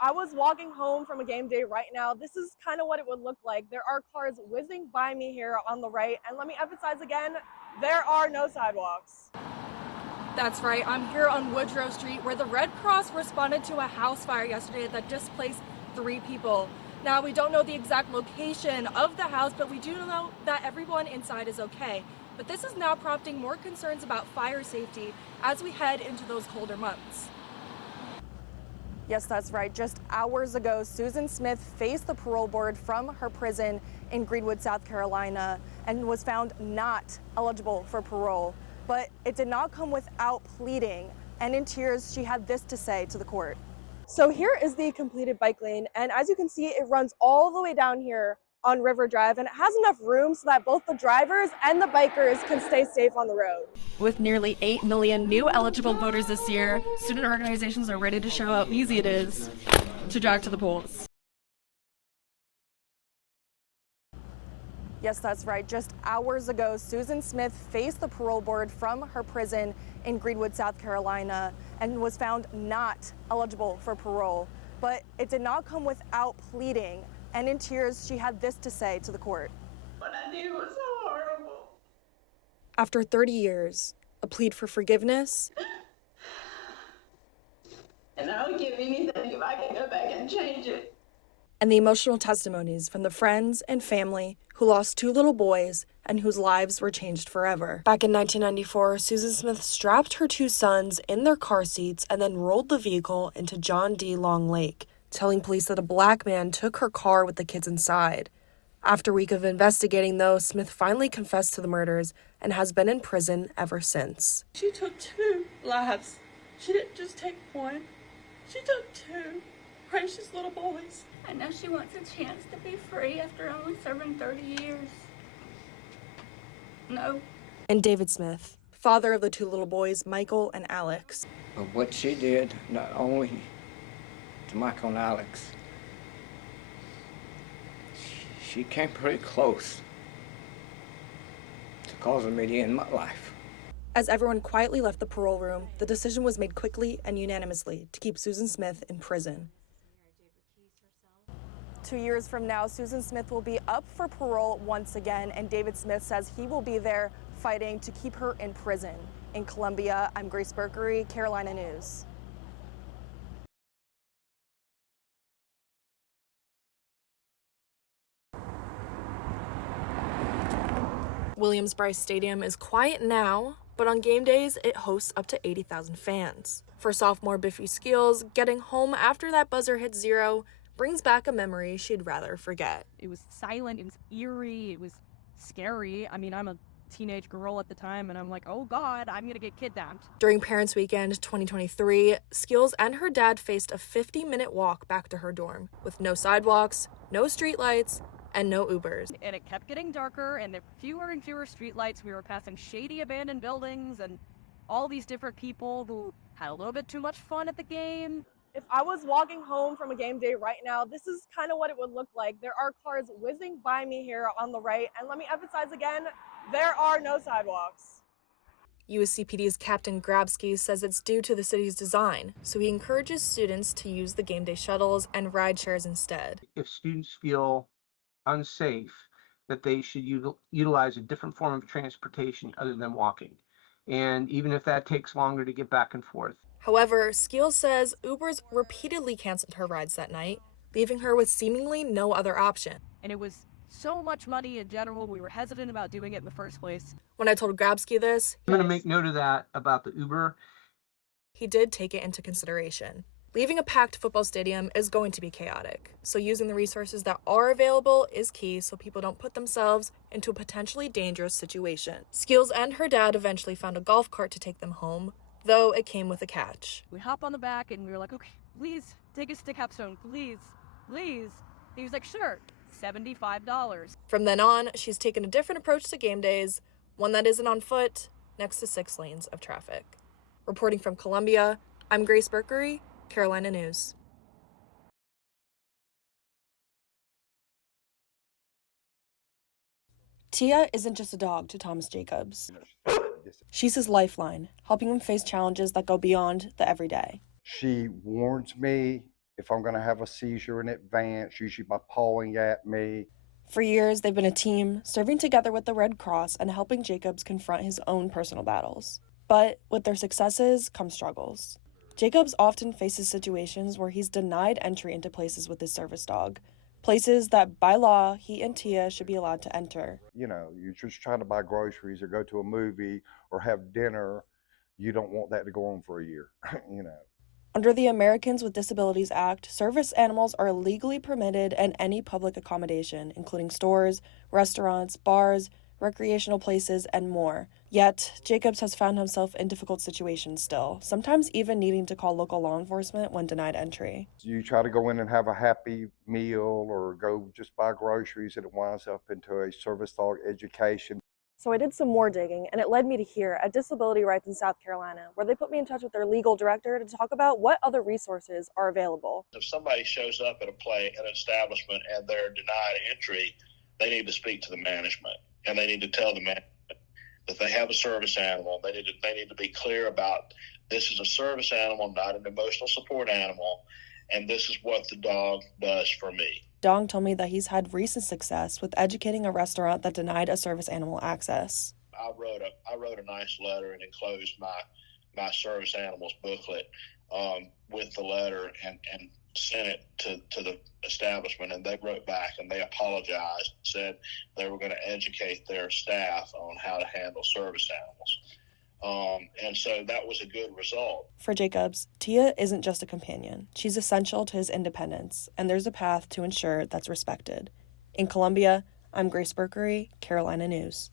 I was walking home from a game day right now, this is kind of what it would look like. There are cars whizzing by me here on the right, and let me emphasize again, there are no sidewalks. That's right, I'm here on Woodrow Street where the Red Cross responded to a house fire yesterday that displaced 3 people. Now, we don't know the exact location of the house, but we do know that everyone inside is okay. But this is now prompting more concerns about fire safety as we head into those colder months. Yes, that's right. Just hours ago, Susan Smith faced the parole board from her prison in Greenwood, South Carolina, and was found not eligible for parole. But it did not come without pleading, and in tears, she had this to say to the court. So here is the completed bike lane, and as you can see, it runs all the way down here on River Drive, and it has enough room so that both the drivers and the bikers can stay safe on the road. With nearly 8 million new eligible voters this year, student organizations are ready to show how easy it is to drive to the polls. Yes, that's right. Just hours ago, Susan Smith faced the parole board from her prison in Greenwood, South Carolina, and was found not eligible for parole. But it did not come without pleading, and in tears, she had this to say to the court. What I did was so horrible. After 30 years, a plead for forgiveness, And I would give anything if I could go back and change it. and the emotional testimonies from the friends and family who lost 2 little boys and whose lives were changed forever. Back in 1994, Susan Smith strapped her 2 sons in their car seats and then rolled the vehicle into John D. Long Lake, telling police that a black man took her car with the kids inside. After a week of investigating, though, Smith finally confessed to the murders and has been in prison ever since. She took 2 lives. She didn't just take 1. She took 2 precious little boys. I know she wants a chance to be free after only serving 30 years. No. And David Smith, father of the 2 little boys, Michael and Alex. But what she did, not only to Michael and Alex, she came pretty close to causing me to end my life. As everyone quietly left the parole room, the decision was made quickly and unanimously to keep Susan Smith in prison. 2 years from now, Susan Smith will be up for parole once again, and David Smith says he will be there fighting to keep her in prison. In Columbia, I'm Grace Berkery, Carolina News. Williams-Brice Stadium is quiet now, but on game days, it hosts up to 80,000 fans. For sophomore Biffy Skeels, getting home after that buzzer hit 0 brings back a memory she'd rather forget. It was silent, it was eerie, it was scary. I mean, I'm a teenage girl at the time, and I'm like, oh God, I'm gonna get kidnapped. During Parents Weekend 2023, Skeels and her dad faced a 50-minute walk back to her dorm, with no sidewalks, no streetlights, and no Ubers. And it kept getting darker, and there were fewer and fewer streetlights. We were passing shady abandoned buildings, and all these different people who had a little bit too much fun at the game. If I was walking home from a game day right now, this is kind of what it would look like. There are cars whizzing by me here on the right, and let me emphasize again, there are no sidewalks. USCPD's Captain Grabsky says it's due to the city's design, so he encourages students to use the game day shuttles and ride shares instead. If students feel unsafe, that they should utilize a different form of transportation other than walking. And even if that takes longer to get back and forth. However, Skeels says Ubers repeatedly canceled her rides that night, leaving her with seemingly no other option. And it was so much money in general, we were hesitant about doing it in the first place. When I told Grabsky this, I'm going to make note of that about the Uber. He did take it into consideration. Leaving a packed football stadium is going to be chaotic, so using the resources that are available is key so people don't put themselves into a potentially dangerous situation. Skeels and her dad eventually found a golf cart to take them home, though it came with a catch. We hop on the back and we were like, okay, please take us to Capstone, please, please. He was like, sure, $75. From then on, she's taken a different approach to game days, one that isn't on foot, next to 6 lanes of traffic. Reporting from Columbia, I'm Grace Berkery, Carolina News. Tia isn't just a dog to Thomas Jacobs. She's his lifeline, helping him face challenges that go beyond the everyday. She warns me if I'm going to have a seizure in advance, usually by pawing at me. For years, they've been a team, serving together with the Red Cross and helping Jacobs confront his own personal battles. But with their successes come struggles. Jacobs often faces situations where he's denied entry into places with his service dog, places that by law he and Tia should be allowed to enter. You know, you're just trying to buy groceries or go to a movie or have dinner. You don't want that to go on for a year, you know. Under the Americans with Disabilities Act, service animals are legally permitted in any public accommodation, including stores, restaurants, bars, recreational places, and more. Yet, Jacobs has found himself in difficult situations still, sometimes even needing to call local law enforcement when denied entry. You try to go in and have a happy meal or go just buy groceries, and it winds up into a service dog education. So I did some more digging, and it led me to here at Disability Rights in South Carolina, where they put me in touch with their legal director to talk about what other resources are available. If somebody shows up at an establishment and they're denied entry, they need to speak to the management, and they need to tell the management that they have a service animal. They need to be clear about this is a service animal, not an emotional support animal, and this is what the dog does for me. Dong told me that he's had recent success with educating a restaurant that denied a service animal access. I wrote a nice letter and enclosed my service animals booklet with the letter and sent it to the establishment, and they wrote back and they apologized, said they were going to educate their staff on how to handle service animals. And so that was a good result. For Jacobs, Tia isn't just a companion. She's essential to his independence, and there's a path to ensure that's respected. In Columbia, I'm Grace Berkery, Carolina News.